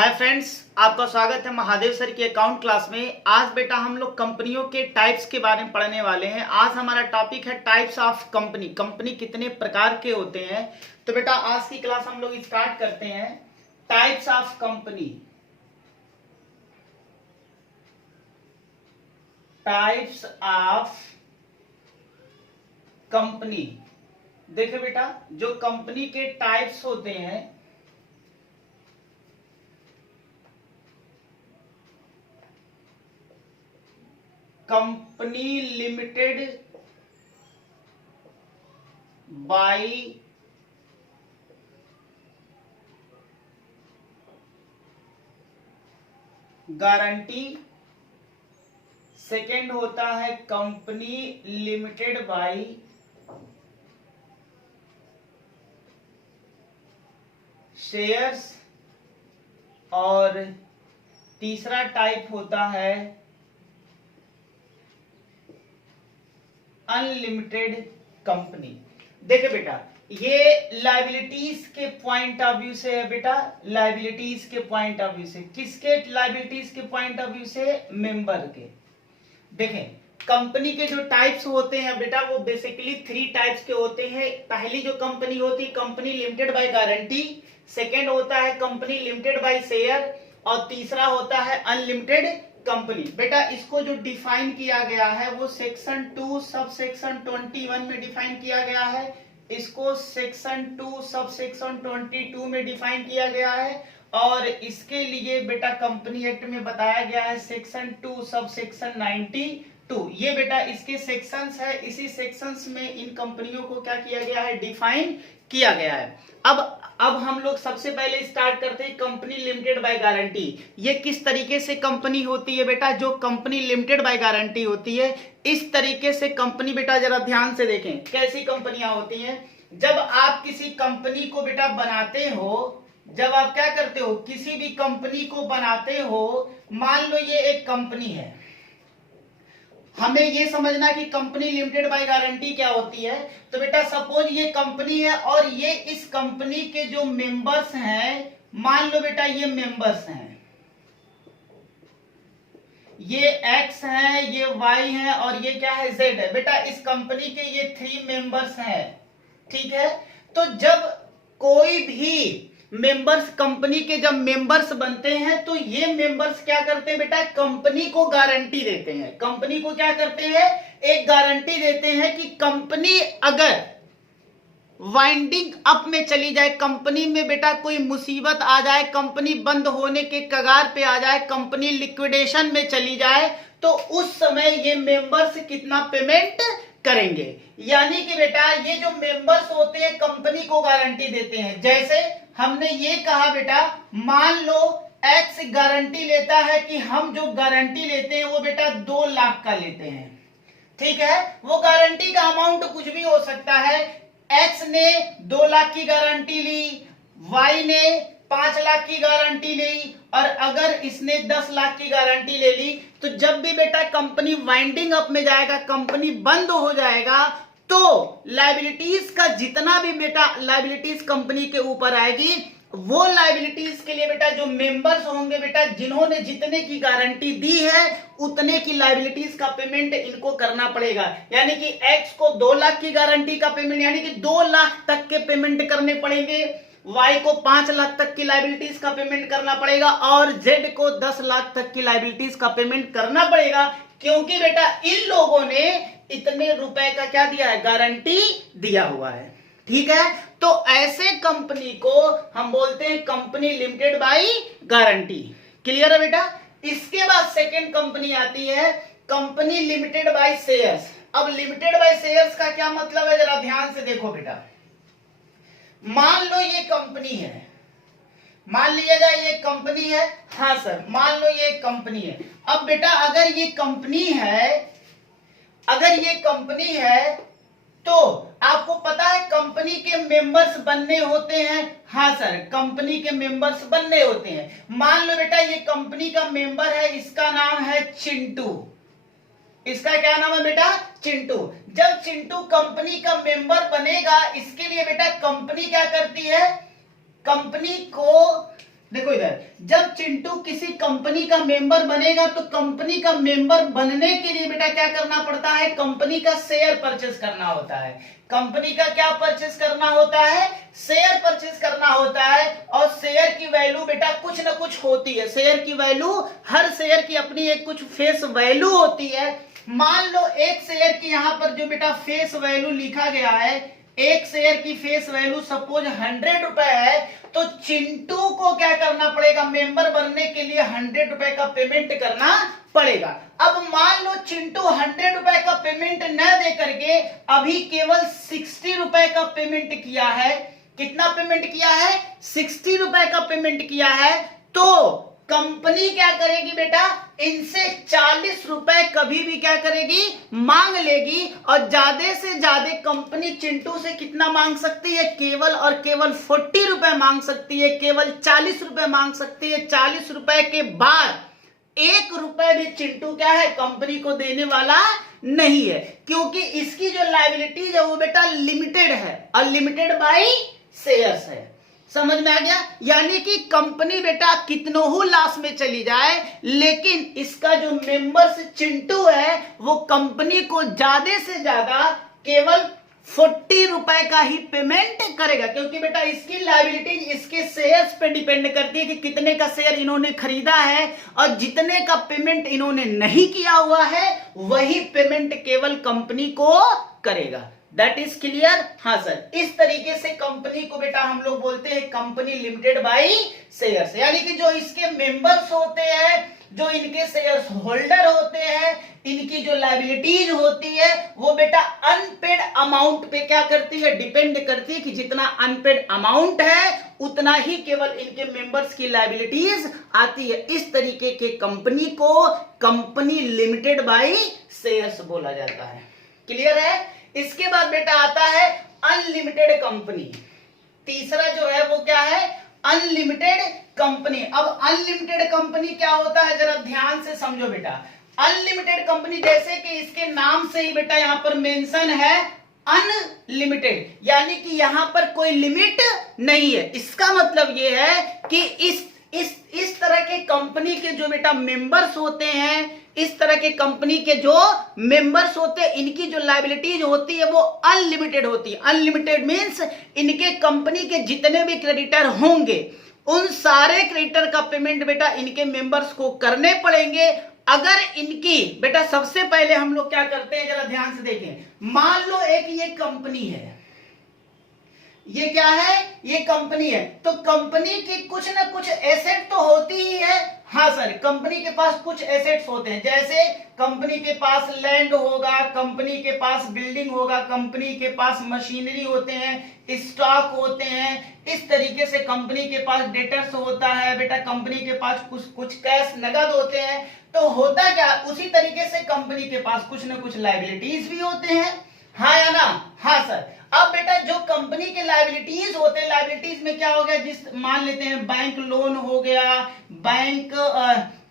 Hi friends, आपका स्वागत है महादेव सर की अकाउंट क्लास में। आज बेटा हम लोग कंपनियों के टाइप्स के बारे में पढ़ने वाले हैं। आज हमारा टॉपिक है टाइप्स ऑफ कंपनी। कंपनी कितने प्रकार के होते हैं। तो बेटा आज की क्लास हम लोग स्टार्ट करते हैं। Types of company. Types of company. देखिए बेटा, जो कंपनी के टाइप्स होते हैं, company limited by guarantee. Second होता है कंपनी लिमिटेड बाय शेयर्स। और तीसरा टाइप होता है अनलिमिटेड कंपनी। देखिए बेटा, ये लायबिलिटीज के पॉइंट ऑफ व्यू से है बेटा। लायबिलिटीज के पॉइंट ऑफ व्यू से, किसके लायबिलिटीज के पॉइंट ऑफ व्यू से? मेंबर के। देखें, कंपनी के जो टाइप्स होते हैं बेटा, वो बेसिकली 3 टाइप्स के होते हैं। पहली जो कंपनी होती है company limited by guarantee, second होता है कंपनी लिमिटेड बाय शेयर, और तीसरा होता है अनलिमिटेड कंपनी। बेटा इसको जो डिफाइन किया गया है वो सेक्शन 2 सब सेक्शन 21 में डिफाइन किया गया है। इसको सेक्शन 2 सब सेक्शन 22 में डिफाइन किया गया है। और इसके लिए बेटा कंपनी एक्ट में बताया गया है सेक्शन 2 सब सेक्शन 92। ये बेटा इसके सेक्शंस है। इसी सेक्शंस में इन कंपनियों को क्या किया गया है? डिफाइन किया गया है। अब हम लोग सबसे पहले स्टार्ट करते हैं कंपनी लिमिटेड बाय गारंटी। ये किस तरीके से कंपनी होती है बेटा? जो कंपनी लिमिटेड बाय गारंटी होती है, इस तरीके से कंपनी बेटा जरा ध्यान से देखें कैसी कंपनियां होती हैं। जब आप किसी कंपनी को बेटा बनाते हो, जब आप क्या करते हो, किसी भी कंपनी को बनाते हो, मान लो ये एक कंपनी है। हमें ये समझना कि कंपनी लिमिटेड बाय गारंटी क्या होती है। तो बेटा सपोज ये कंपनी है और ये इस कंपनी के जो मेंबर्स हैं, मान लो बेटा ये मेंबर्स हैं, ये X है, ये Y है और ये क्या है? Z है। बेटा इस कंपनी के ये 3 मेंबर्स हैं, ठीक है। तो जब कोई भी मेंबर्स, कंपनी के जब मेंबर्स बनते हैं तो ये मेंबर्स क्या करते हैं बेटा? कंपनी को गारंटी देते हैं। कंपनी को क्या करते हैं? एक गारंटी देते हैं कि कंपनी अगर वाइंडिंग अप में चली जाए, कंपनी में बेटा कोई मुसीबत आ जाए, कंपनी बंद होने के कगार पे आ जाए, कंपनी लिक्विडेशन में चली जाए, तो उस समय ये मेंबर्स कितना पेमेंट करेंगे। यानी कि बेटा ये जो मेंबर्स होते हैं कंपनी को गारंटी देते हैं। जैसे हमने ये कहा बेटा, मान लो एक्स गारंटी लेता है कि हम जो गारंटी लेते हैं वो बेटा 2 लाख का लेते हैं, ठीक है। वो गारंटी का अमाउंट कुछ भी हो सकता है। एक्स ने 2 लाख की गारंटी ली, वाई ने 5 लाख की गारंटी ली, और अगर इसने 10 लाख की गारंटी ले ली, तो जब भी बेटा कंपनी वाइंडिंग अप में जाएगा, कंपनी बंद हो जाएगा, तो लायबिलिटीज का जितना भी बेटा लायबिलिटीज कंपनी के ऊपर आएगी, वो लायबिलिटीज के लिए बेटा जो मेंबर्स होंगे बेटा, जिन्होंने जितने की गारंटी दी है उतने की लायबिलिटीज का पेमेंट इनको करना पड़ेगा। यानी कि एक्स को 2 लाख की गारंटी का पेमेंट, यानी कि 2 लाख तक के पेमेंट करने पड़ेंगे। वाई को 5 लाख तक की लायबिलिटीज का पेमेंट करना पड़ेगा, और जेड को 10 लाख तक की लायबिलिटीज का पेमेंट करना पड़ेगा, क्योंकि बेटा इन लोगों ने इतने रुपए का क्या दिया है? गारंटी दिया हुआ है, ठीक है। तो ऐसे कंपनी को हम बोलते हैं company limited by guarantee. Clear है बेटा? इसके बाद सेकेंड कंपनी आती है कंपनी लिमिटेड बाय शेयर्स। अब लिमिटेड बाय शेयर्स का क्या मतलब है, जरा ध्यान से देखो बेटा। मान लो ये कंपनी है, मान लीजिएगा ये कंपनी है। हाँ सर, मान लो ये कंपनी है। अब बेटा अगर ये कंपनी है, अगर ये कंपनी है, तो आपको पता है कंपनी के मेंबर्स बनने होते हैं। हाँ सर, कंपनी के मेंबर्स बनने होते हैं। मान लो बेटा ये कंपनी का मेंबर है, इसका नाम है चिंटू। इसका क्या नाम है बेटा? चिंटू। जब चिंटू कंपनी का मेंबर बनेगा, इसके लिए बेटा कंपनी क्या करती है? कंपनी को देखो इधर, जब चिंटू किसी कंपनी का मेंबर बनेगा तो कंपनी का मेंबर बनने के लिए बेटा क्या करना पड़ता है, कंपनी का शेयर परचेस करना होता है। कंपनी का क्या परचेस करना होता है, शेयर परचेस करना होता है। और शेयर की वैल्यू बेटा कुछ ना कुछ होती है, शेयर की वैल्यू, हर शेयर की अपनी एक कुछ फेस वैल्यू होती है। मान लो एक शेयर की यहां पर जो बेटा फेस वैल्यू लिखा गया है, एक शेयर की फेस वैल्यू सपोज 100 रुपए है, तो चिंटू को क्या करना पड़ेगा, मेंबर बनने के लिए 100 रुपए का पेमेंट करना पड़ेगा। अब मान लो चिंटू 100 रुपए का पेमेंट न दे करके अभी केवल 60 रुपए का पेमेंट किया है। कितना पेमेंट किया है, 60 रुपए का पेमेंट किया है। तो कंपनी क्या करेगी बेटा, इनसे 40 रुपए कभी भी क्या करेगी, मांग लेगी। और ज्यादा से ज्यादा कंपनी चिंटू से कितना मांग सकती है, केवल और केवल 40 रुपए मांग सकती है, केवल 40 रुपए मांग सकती है। 40 रुपए के बाद 1 रुपए भी चिंटू क्या है, कंपनी को देने वाला नहीं है, क्योंकि इसकी जो लायबिलिटीज है वो बेटा लिमिटेड है और लिमिटेड बाय शेयर्स है। समझ में आ गया, यानी कि कंपनी बेटा कितनों ही लॉस में चली जाए, लेकिन इसका जो मेंबर्स चिंटू है वो कंपनी को ज्यादा से ज्यादा केवल 40 रुपए का ही पेमेंट करेगा, क्योंकि बेटा इसकी लायबिलिटीज इसके शेयर्स पे डिपेंड करती है कि कितने का शेयर इन्होंने खरीदा है, और जितने का पेमेंट इन्होंने नहीं किया हुआ है वही पेमेंट केवल कंपनी को करेगा। That is clear. हाँ सर, इस तरीके से कंपनी को बेटा हम लोग बोलते हैं कंपनी लिमिटेड बाय शेयर्स, यानी कि जो इसके मेंबर्स होते हैं, जो इनके शेयर्स होल्डर होते हैं, इनकी जो लायबिलिटीज होती है वो बेटा अनपेड अमाउंट पे क्या करती है, डिपेंड करती है कि जितना अनपेड अमाउंट है उतना ही केवल इनके मेंबर्स की लायबिलिटीज आती है। इस तरीके के कंपनी को कंपनी लिमिटेड बाय शेयर्स बोला जाता है। क्लियर है। इसके बाद बेटा आता है अनलिमिटेड कंपनी। तीसरा जो है वो क्या है, अनलिमिटेड कंपनी। अब अनलिमिटेड कंपनी क्या होता है, जरा ध्यान से समझो बेटा। अनलिमिटेड कंपनी, जैसे कि इसके नाम से ही बेटा यहां पर मेंशन है अनलिमिटेड, यानी कि यहां पर कोई लिमिट नहीं है। इसका मतलब यह है कि इस तरह के कंपनी के जो बेटा मेंबर्स होते हैं, इस तरह के कंपनी के जो मेंबर्स होते हैं, इनकी जो लायबिलिटीज होती है वो अनलिमिटेड होती है। अनलिमिटेड मींस इनके कंपनी के जितने भी क्रेडिटर होंगे उन सारे क्रेडिटर का पेमेंट बेटा इनके मेंबर्स को करने पड़ेंगे। अगर इनकी बेटा, सबसे पहले हम लोग क्या करते हैं, जरा ध्यान से देखें। मान लो एक ये कंपनी है, ये क्या है, ये कंपनी है, तो कंपनी की कुछ ना कुछ एसेट तो होती ही है। हाँ सर, कंपनी के पास कुछ एसेट्स होते हैं, जैसे कंपनी के पास लैंड होगा, कंपनी के पास बिल्डिंग होगा, कंपनी के पास मशीनरी होते हैं, स्टॉक होते हैं। इस तरीके से कंपनी के पास डेटर्स होता है बेटा, कंपनी के पास कुछ कैश नगद होते हैं। तो होता क्या, उसी तरीके से कंपनी के पास कुछ ना कुछ लायबिलिटीज भी होते हैं। हाँ या ना। हाँ सर। अब बेटा जो कंपनी के लायबिलिटीज होते हैं, लायबिलिटीज में क्या हो गया, जिस मान लेते हैं बैंक लोन हो गया, बैंक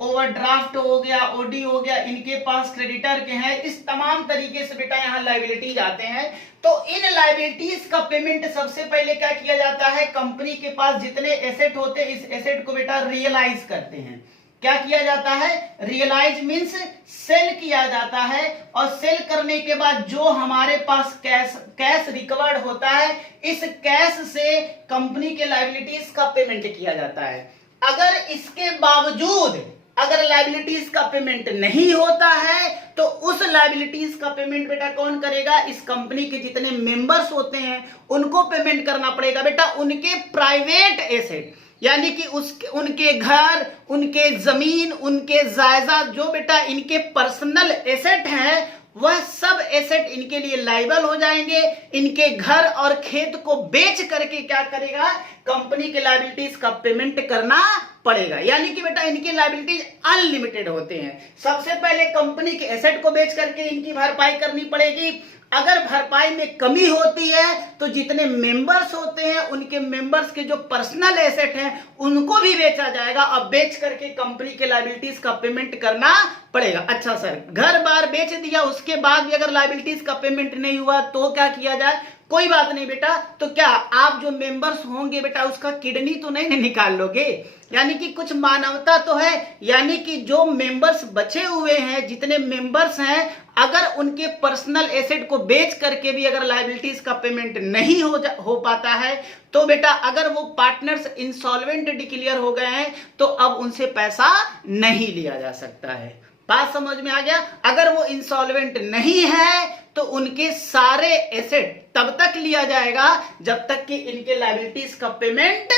ओवरड्राफ्ट हो गया, ओडी हो गया, इनके पास क्रेडिटर के हैं, इस तमाम तरीके से बेटा यहाँ लायबिलिटीज आते हैं। तो इन लायबिलिटीज का पेमेंट सबसे पहले क्या किया जाता है, कंपनी के पास जितने एसेट होते हैं इस एसेट को बेटा रियलाइज करते हैं। क्या किया जाता है, रियलाइज मींस सेल किया जाता है, और सेल करने के बाद जो हमारे पास कैश रिकवर्ड होता है, इस कैश से कंपनी के लायबिलिटीज का पेमेंट किया जाता है। अगर इसके बावजूद अगर लायबिलिटीज का पेमेंट नहीं होता है तो उस लायबिलिटीज का पेमेंट बेटा कौन करेगा, इस कंपनी के जितने मेंबर्स होते हैं उनको पेमेंट करना पड़ेगा बेटा। उनके प्राइवेट एसेट, यानी कि उनके घर, उनके जमीन, उनके जायदाद, जो बेटा इनके पर्सनल एसेट हैं, वह सब एसेट इनके लिए लायबल हो जाएंगे। इनके घर और खेत को बेच करके क्या करेगा, कंपनी के लायबिलिटीज का पेमेंट करना पड़ेगा। यानी कि बेटा इनकी लायबिलिटीज अनलिमिटेड होते हैं। सबसे पहले कंपनी के एसेट को बेच करके इनकी भरपाई करनी पड़ेगी। अगर भरपाई में कमी होती है तो जितने मेंबर्स होते हैं उनके मेंबर्स के जो पर्सनल एसेट हैं उनको भी बेचा जाएगा, और बेच करके कंपनी के लायबिलिटीज का पेमेंट करना पड़ेगा। अच्छा सर, घर बार बेच दिया, उसके बाद भी अगर लायबिलिटीज का पेमेंट नहीं हुआ तो क्या किया जाए, कोई बात नहीं बेटा, तो क्या आप जो मेंबर्स होंगे बेटा उसका किडनी तो नहीं निकाल लोगे, यानी कि कुछ मानवता तो है, यानी कि जो मेंबर्स बचे हुए हैं, जितने मेंबर्स हैं, अगर उनके पर्सनल एसेट को बेच करके भी अगर लायबिलिटीज का पेमेंट नहीं हो पाता है, तो बेटा अगर वो पार्टनर्स इंसॉल्वेंट डिक्लेयर हो गए हैं तो अब उनसे पैसा नहीं लिया जा सकता है। बात समझ में आ गया? अगर वो इंसॉल्वेंट नहीं है तो उनके सारे एसेट तब तक लिया जाएगा जब तक कि इनके लायबिलिटीज का पेमेंट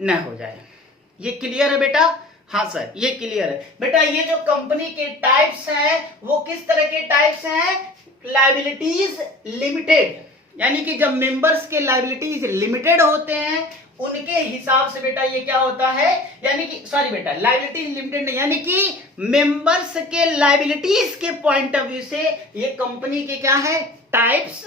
न हो जाए। ये क्लियर है बेटा? हाँ सर, ये क्लियर है बेटा। ये जो कंपनी के टाइप्स हैं वो किस तरह के टाइप्स हैं? लायबिलिटीज लिमिटेड, यानी कि जब मेंबर्स के लायबिलिटीज लिमिटेड होते हैं उनके हिसाब से बेटा ये क्या होता है, यानी कि सॉरी बेटा, लायबिलिटीज लिमिटेड नहीं, यानी कि मेंबर्स के लायबिलिटीज के पॉइंट ऑफ व्यू से ये कंपनी के क्या है? टाइप्स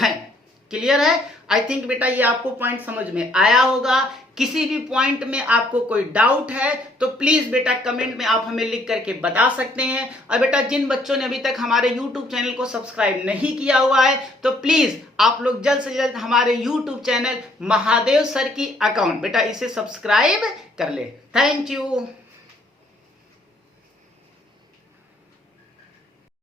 हैं। क्लियर है? आई थिंक बेटा ये आपको पॉइंट समझ में आया होगा। किसी भी पॉइंट में आपको कोई डाउट है तो प्लीज बेटा कमेंट में आप हमें लिख करके बता सकते हैं। और बेटा जिन बच्चों ने अभी तक हमारे YouTube चैनल को सब्सक्राइब नहीं किया हुआ है तो प्लीज आप लोग जल्द से जल्द हमारे YouTube चैनल महादेव सर की अकाउंट बेटा इसे सब्सक्राइब कर ले। Thank you.